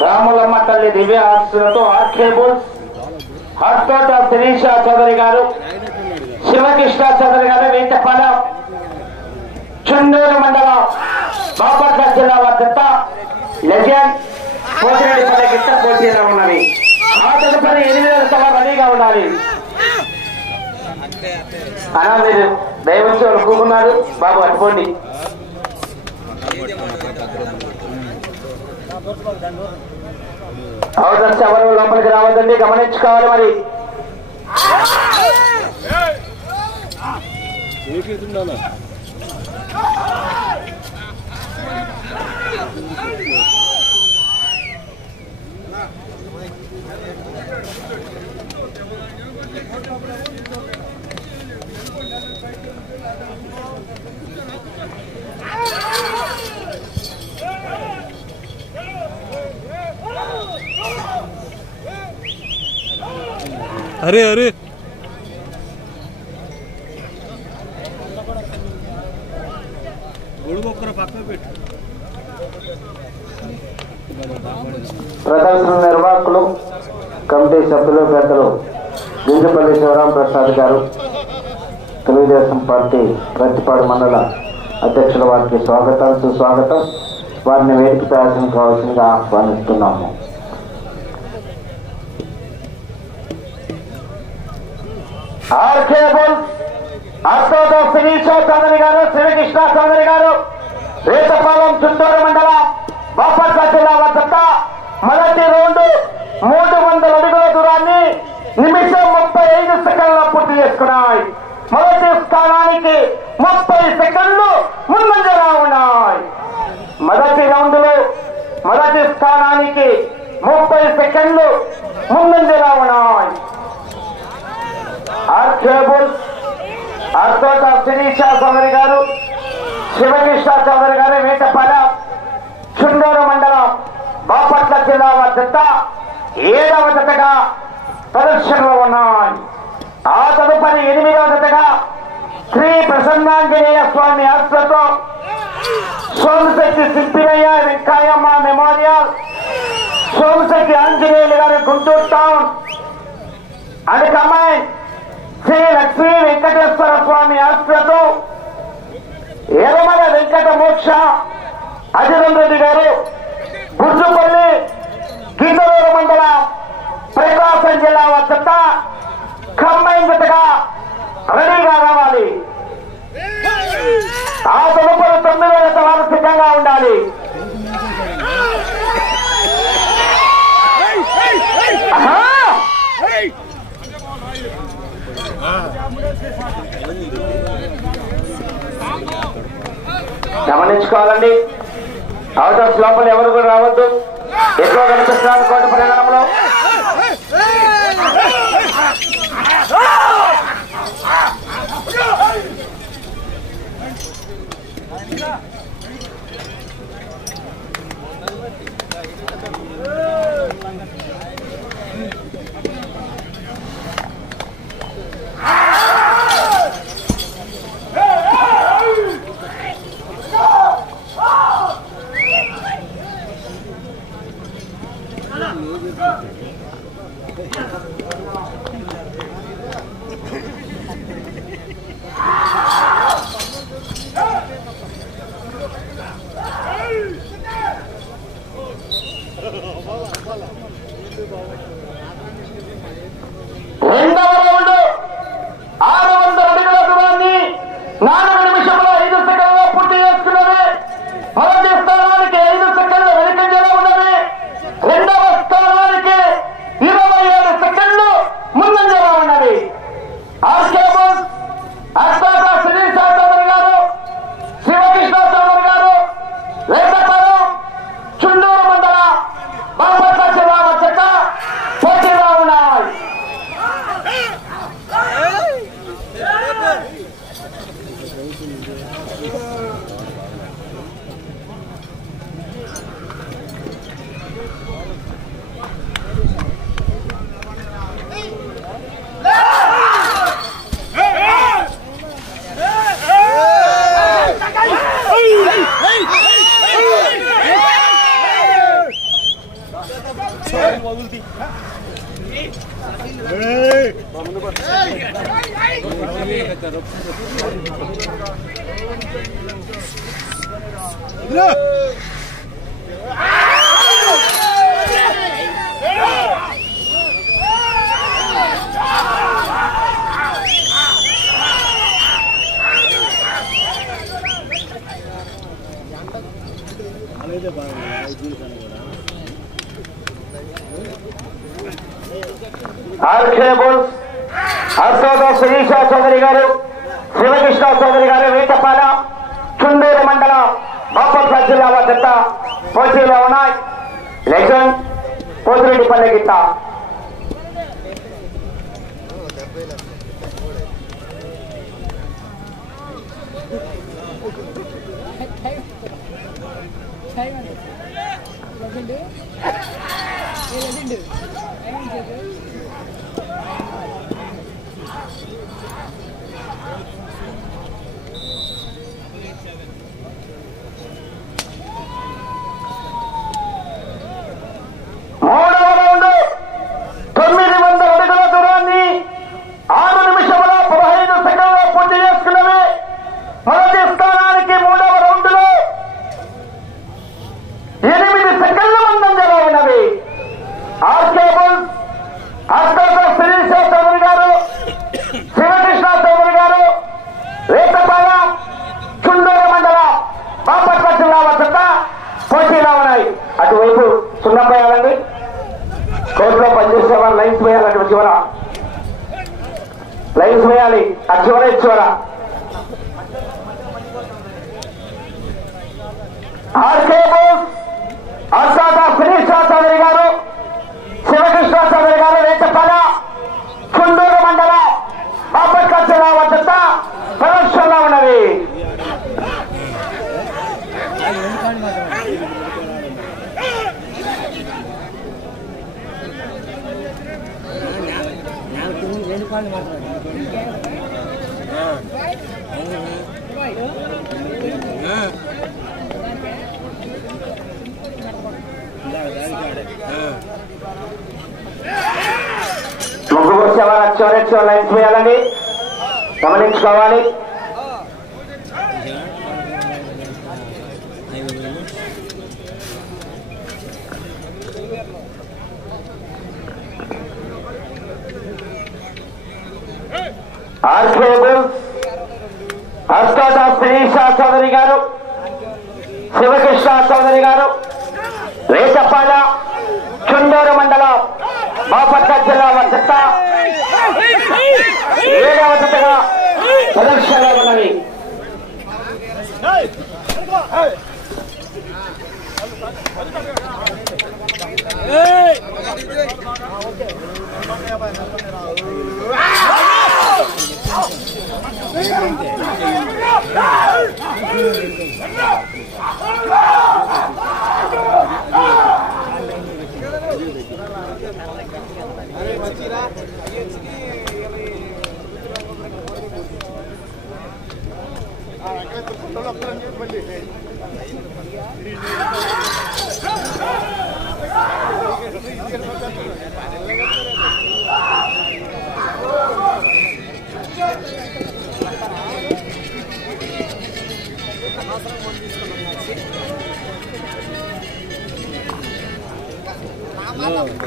రాములమ్మ తల్లి దివ్య ఆశీస్సులతో ఆర్కేబుల్స్ హర్తోట శిరీష చౌదరి గారు, శివకృష్ణ చౌదరి గారు, వేటపాలెం చుండూరు మండలం బాపట్ల జిల్లా వద్ద లెజెండ్ పోతిరెడ్డిపల్లి గిట్ట పోటీలో ఉన్నది. ఆ తదుపరి 8,000 సభ రెడీగా ఉండాలి. అనా మీరు దయవచ్చి అనుకుంటున్నారు బాబు, అట్టుకోండి. అవసరం ఎవరు లోపలికి రావద్దండి, గమనించుకోవాలి. మరి अरे अरे ప్రదర్శన నిర్వాహకులు కమిటీ సభ్యులు పెద్దలు గింజపల్లి శివరాం ప్రసాద్ గారు, తెలుగుదేశం పార్టీ ప్రతిపాడు మండల అధ్యక్షుల వారికి స్వాగతం సుస్వాగతం. వారిని వేదిక ప్రయాసం కావాల్సిందిగా ఆహ్వానిస్తున్నాము. ఆర్కేబుల్ శిరీష చౌదరి గారు, శివకృష్ణ చౌదరి గారు, వేటపాలెం చుండూరు మండలం బాపట్ల జిల్లా వద్ద మొదటి రౌండ్ 300 అడుగుల దూరాన్ని నిమిషం 35 సెకండ్ల పూర్తి చేసుకున్నాయి. మొదటి స్థానానికి 30 సెకండ్లు ముందంజలా ఉన్నాయి. మొదటి రౌండ్ లో మొదటి స్థానానికి 30 సెకండ్లు ముందంజలా ఉన్నాయి. ఆర్కేబుల్ అర్తోట శిరీష చౌదరి గారు, శివకృష్ణ చౌదరి గారు, వేటపాలెం చుండూరు మండలం బాపట్ల జిల్లా వద్ద 7వ జతగా ప్రదర్శనలో ఉన్నాయి. ఆ తదుపరి 8వ జతగా శ్రీ ప్రసన్నాంజనేయ స్వామి ఆశలతో సోమశెట్టి సిప్పిరయ్య వెంకాయమ్మ మెమోరియల్, సోమశెట్టి ఆంజనేయులు గారు గుంటూరు టౌన్ అండ్ కమ్మాయి శ్రీ లక్ష్మీ వెంకటేశ్వర స్వామి ఆశలతో ఎరమల వెంకట మోక్ష అజరన్ రెడ్డి గారు, గుర్జుపల్లి గీతలూరు మండలం ప్రకాశం జిల్లా వద్ద కంబైన్ జతగా రెడీగా రావాలి. ఆ తదుపరి 9వ జత వారు సిద్ధంగా ఉండాలి. గమనించుకోవాలండి, అవుట్ లోపల ఎవరు కూడా రావద్దు. ఎక్కువ కనిపిస్తున్నారు కోట ప్రయాణంలో. శిరీషా చౌదరి గారు, శివకృష్ణ చౌదరి గారు, వేటపాల చుండూరు మండలం బాపట్ల జిల్లా వద్ద పోటీలో ఉన్నాయి. లెజెండ్ పోతిరెడ్డిపల్లి గిట్ట అటువైపు సున్నం వేయాలండి. కోర్టులో పనిచేసే వాళ్ళు లైన్స్ వేయాలి. అటు చివర లైన్స్ వేయాలి. అటు చివర చివర ఆర్కే బోస్, అర్సాద శిరీషా చౌదరి గారు, శివకృష్ణ చౌదరి గారు, వేటపాల చుండూరు మండలం బాపట్ల జిల్లా వద్ద ప్రదర్శనలో ఉన్నది. ముగ్గు వచ్చేవారు చివరి లైన్స్ వేయాలండి, గమనించుకోవాలి. అర్సాద శిరీషా చౌదరి గారు, శివకృష్ణ చౌదరి గారు, వేటపాల చుండూరు మండలం బాపట్ల జిల్లా వద్ద 7వ జతగా ప్రదర్శనలో ఉన్నవి.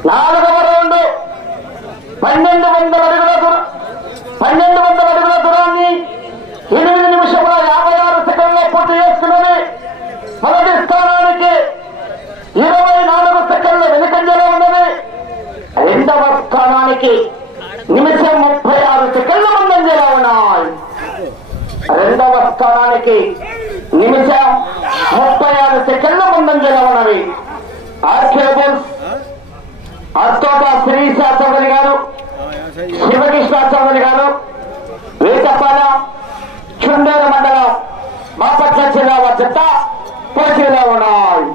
నాలుగవ రౌండ్ 1200 అడుగుల దూరాన్ని 8 నిమిషముల 56 సెకండ్లో పూర్తి చేసుకున్నది. మొదటి స్థానానికి 24 సెకండ్ల వెనుకంజలో ఉన్నది. రెండవ స్థానానికి నిమిషం 36 సెకండ్ల ముందంజలో ఉన్నాయి. రెండవ స్థానానికి నిమిషం 36 సెకండ్ల ముందంజలో ఉన్నవి. ఆర్కేబుల్స్ అర్తోట శిరీషా చౌదరి గారు, శివకృష్ణ చౌదరి గారు, వేటపాల చుండూరు మండలం బాపట్ల జిల్లా వద్ద పోటీలో ఉన్నాయి.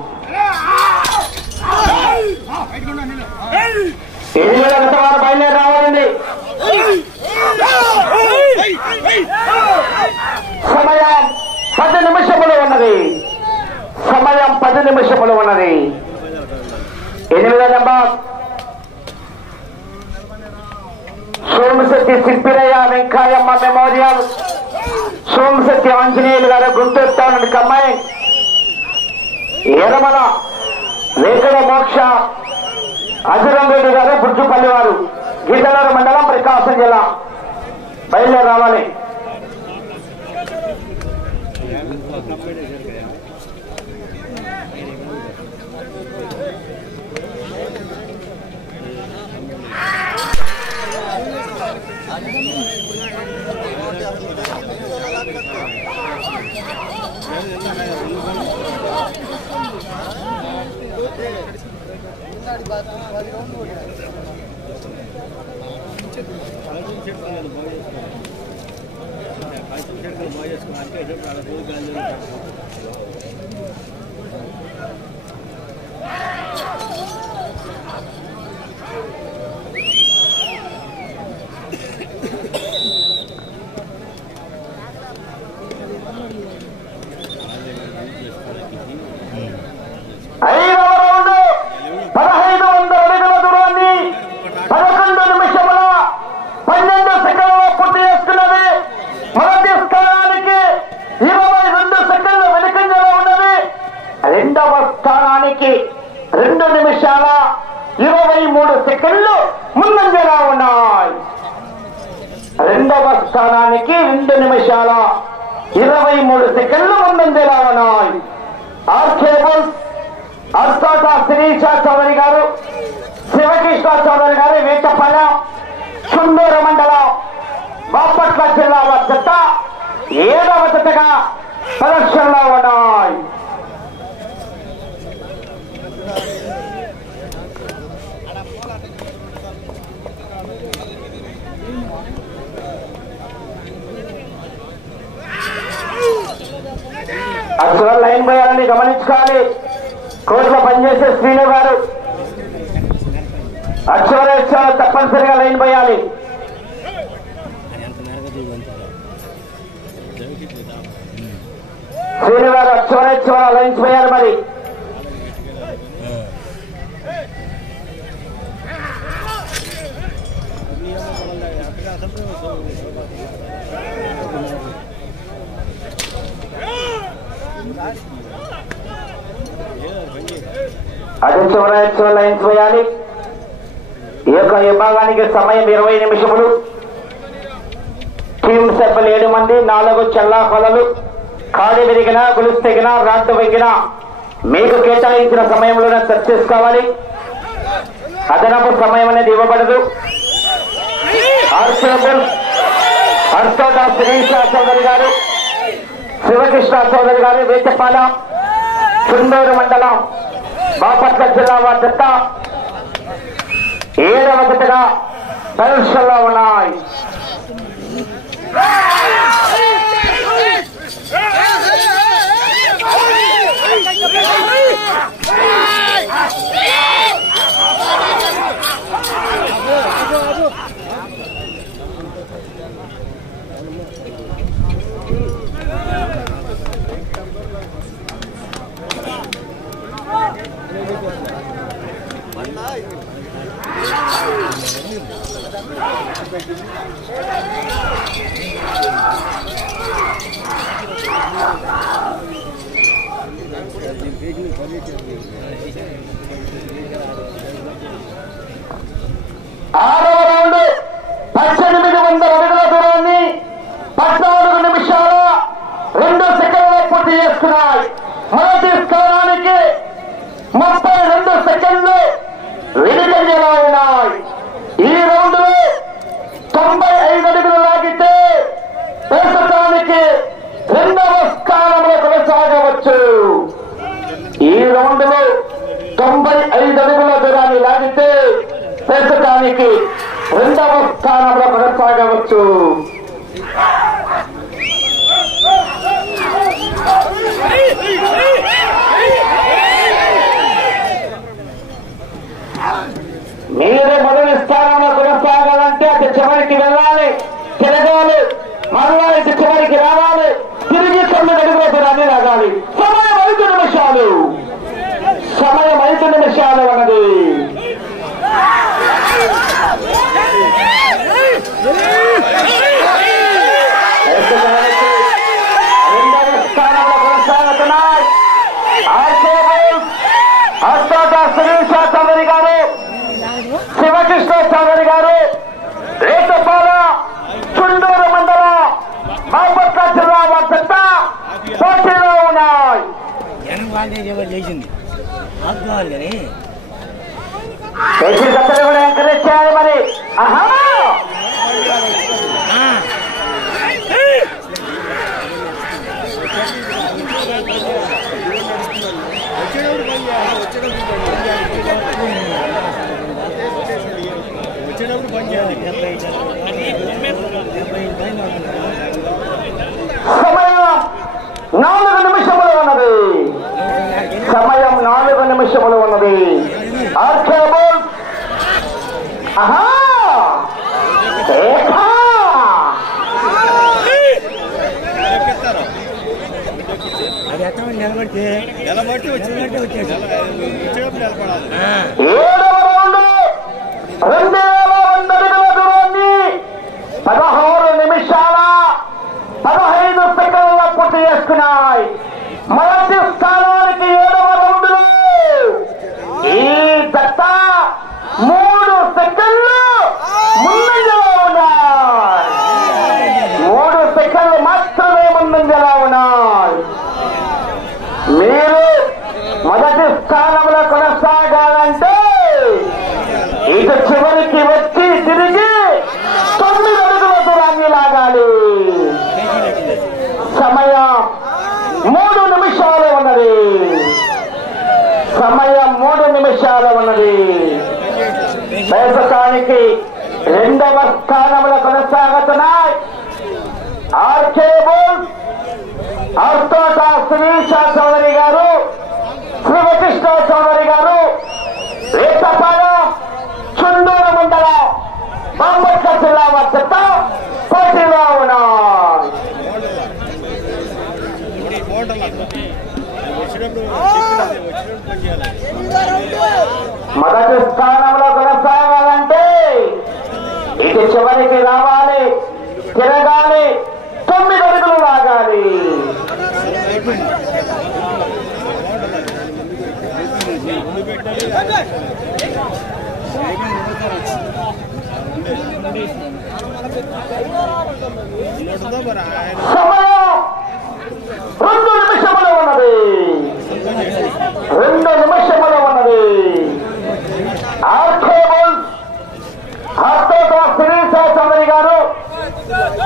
8 గత వారు బయలుదేరి రావాలండి. సమయం 10 నిమిషములు ఉన్నది. 10 నిమిషములు ఉన్నది. 8వ నెంబర్ సోమశెట్టి సిప్పిరయ్య వెంకయ్య వెంకయ్యమ్మ మెమోరియల్ సోమశక్తి ఆంజనేయులు గారు గుంటూరు టౌన్ అండ్ కమ్మాయి ఎరమల వెంకట మోక్ష అజరంరెడ్డి గారు బుర్జుపల్లి వారు గిద్దలూరు మండలం ప్రకాశం జిల్లా బయలుదేరి రావాలి. రెండవ స్థానానికి 2 నిమిషాల 23 సెకండ్లు ముందంజలా ఉన్నాయి. రెండవ స్థానానికి 2 నిమిషాల 23 సెకండ్లు ముందంజలా ఉన్నాయి. ఆర్కేబుల్స్ అర్తోట శిరీష చౌదరి గారు, శివకృష్ణ చౌదరి గారు వేటపాలెం చుండూరు మండలం బాపట్ల జిల్లా జత 7వ జతగా ప్రదర్శనలో ఉన్నాయి. అసలు లైన్ పోయాలని గమనించుకోవాలి. కోర్టులో పనిచేసే శ్రీను గారు అక్షరాలు తప్పనిసరిగా లైన్ పోయాలి. శ్రీను గారు అక్షరాలు లైన్స్ పోయారు. మరి అది చివరి లైన్స్ వేయాలి. ఈ యొక్క విభాగానికి సమయం 20 నిమిషములు. టీం సభ్యులు 7 మంది. 4 చెల్లా కొలలు. కాడి విరిగినా గులుసు తెగినా రాడ్డు వెంగినా మీకు కేటాయించిన సమయంలోనే సెట్ చేసుకోవాలి. అదనపు సమయం అనేది ఇవ్వబడదు. అర్తోట శిరీష చౌదరి గారు, శివకృష్ణ చౌదరి గారు వేటపాలెం చుండూరు మండలం బాపట్ల జిల్లా జత 7వ జతగా పరీక్షల్లో ఉన్నాయి. ఆరవ రౌండ్ 1800 అడుగుల దూరాన్ని 14 నిమిషాల 2 సెకండ్లు పూర్తి చేసుకున్నాయి. మొదటి స్థానానికి 32 సెకండ్లు వెనుకంజలో ఉన్నాయి. ఈ రౌండ్ లో 95 అడుగులు లాగితే ప్రస్తుతానికి 2వ స్థానంలో కొనసాగవచ్చు. ఈ రౌండ్ లో 95 అడుగుల దూరాన్ని లాగితే ప్రస్తుతానికి 2వ స్థానంలో కొనసాగవచ్చు. మీరు మొదటి స్థానంలో కొనసాగాలంటే అటు చివరికి వెళ్ళాలి, తిరగాలి, మరలా ఇటు చివరికి రావాలి, తిరిగి 9 అడుగుల దూరాన్ని లాగాలి. సమయం 5 నిమిషాలు. సమయం 5 నిమిషాలు అన్నది. రెండవ స్థానంలో కొనసాగుతున్నాయి. అస్తోట సునీల్ చౌదరి గారు, శివకృష్ణ చౌదరి గారు, రేతపాల చుండూరు మండలం బాపట్ల జిల్లా వద్ద పోటీలో ఉన్నాయి. కూడా ఎంకరేజ్ చేయాలి మరి. సమయం 4 నిమిషములు ఉన్నది. సమయం 4 నిమిషములు ఉన్నది. ఆర్కేబుల్ నిలబడితే 16 నిమిషాల 15 సెకండ్ల పూర్తి చేసుకున్నాయి. మొదటి స్థానానికి 7వ రౌండ్లో ఈ జత 3 సెకండ్లు ముందంజలో ఉన్నాయి. 3 సెకండ్లు మాత్రమే ముందంజలో ఉన్నాయి. మీరు మొదటి స్థానంలో కొనసాగాలంటే ఇటు చివరికి వచ్చి తిరిగి 9 అడుగుల దూరాన్ని లాగాలి. సమయం 3 నిమిషాలు ఉన్నది. సమయం 3 నిమిషాలు ఉన్నది. ప్రస్తుతానికి 2వ స్థానంలో కొనసాగుతున్నాయి. ఆర్కేబుల్ అస్తోట సునీల్ చౌదరి గారు, శివకృష్ణ చౌదరి గారు, రేతపాలెం చుండూరు మండలం బాపట్ల జిల్లా వద్ద పోటీలో ఉన్నాయి. మొదటి స్థానంలో కొనసాగాలంటే ఇటు చివరికి రావాలి, తిరగాలి, 9 అడుగులు లాగాలి. సమయం 2 నిమిషములు ఉన్నది. 2 నిమిషములు ఉన్నది. ఆర్కేబుల్ అస్తోట సునీల్ చౌదరి గారు,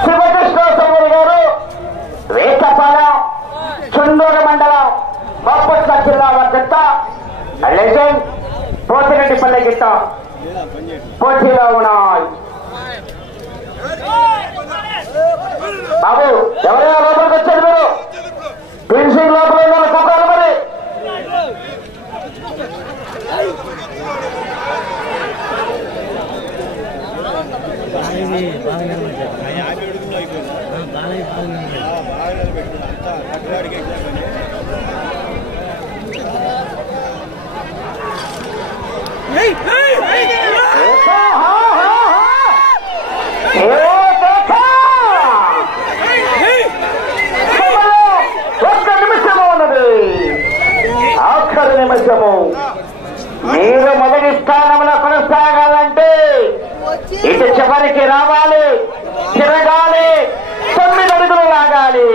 శివకృష్ణ చౌదరి గారు, రేతపాలెం చుండూరు మండలం బాపట్ల జిల్లా వద్ద లెజెండ్ పోతిరెడ్డిపల్లి గిట్ట పోటీలో ఉన్నాయి. బాబు ఎవరైనా లోపలికి వచ్చారు? మీరు ఫినిషింగ్ లోపల కొట్టాలి మరి. ఆఖరి నిమిషము. మీరు మొదటి స్థానంలో కొనసాగాలంటే ఇటు చివరికి రావాలి, తిరగాలి, 9 అడుగులు లాగాలి.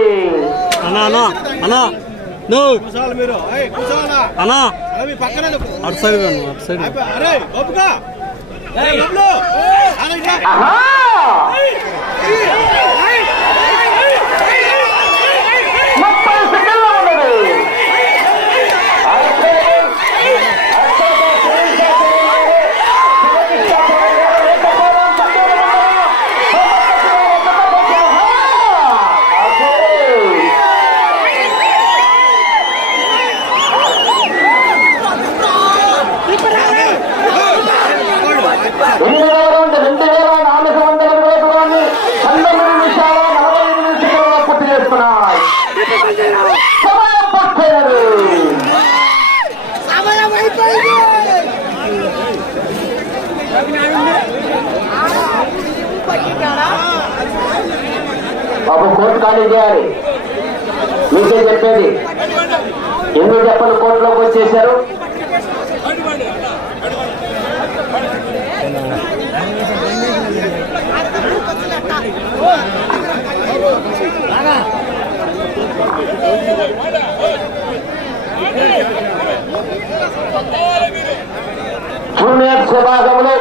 నిమిషాలు బాబు కోర్టు ఖాళీ చేయాలి. మీకే చెప్పేది, ఎన్ని చెప్పలు కోర్టులోకి వచ్చేశారు. జూనియర్స్ విభాగంలో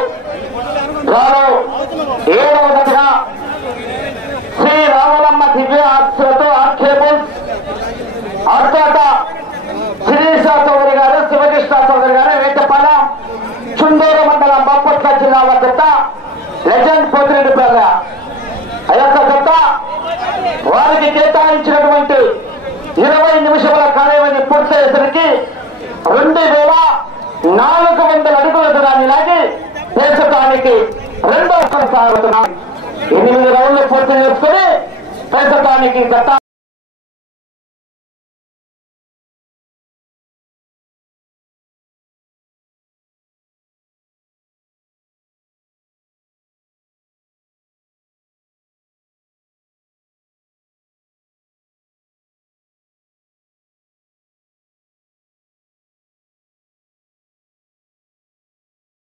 డ్రాలో 7వ జతగా శ్రీ రామలమ్మ దివ్య ఆశలతో ఆర్కేబుల్స్ అర్ధాట శిరీష చౌదరి గారు, శివకృష్ణ చౌదరి గారు, వేటపాలెం చుండూరు మండలం బాపట్ల జిల్లాల జత లెజెండ్ పోతిరెడ్డిపేట. ఆ యొక్క జత వారికి కేటాయించినటువంటి 20 నిమిషముల కాలేవని పూర్తయ్యేసరికి 2400 అడుగుల దూరాన్ని లాగి ప్రస్తుతానికి రెండవ కొనసాగుతున్నాం. 8 రౌండ్లు పూర్తి చేసుకుని ప్రస్తుతానికి గత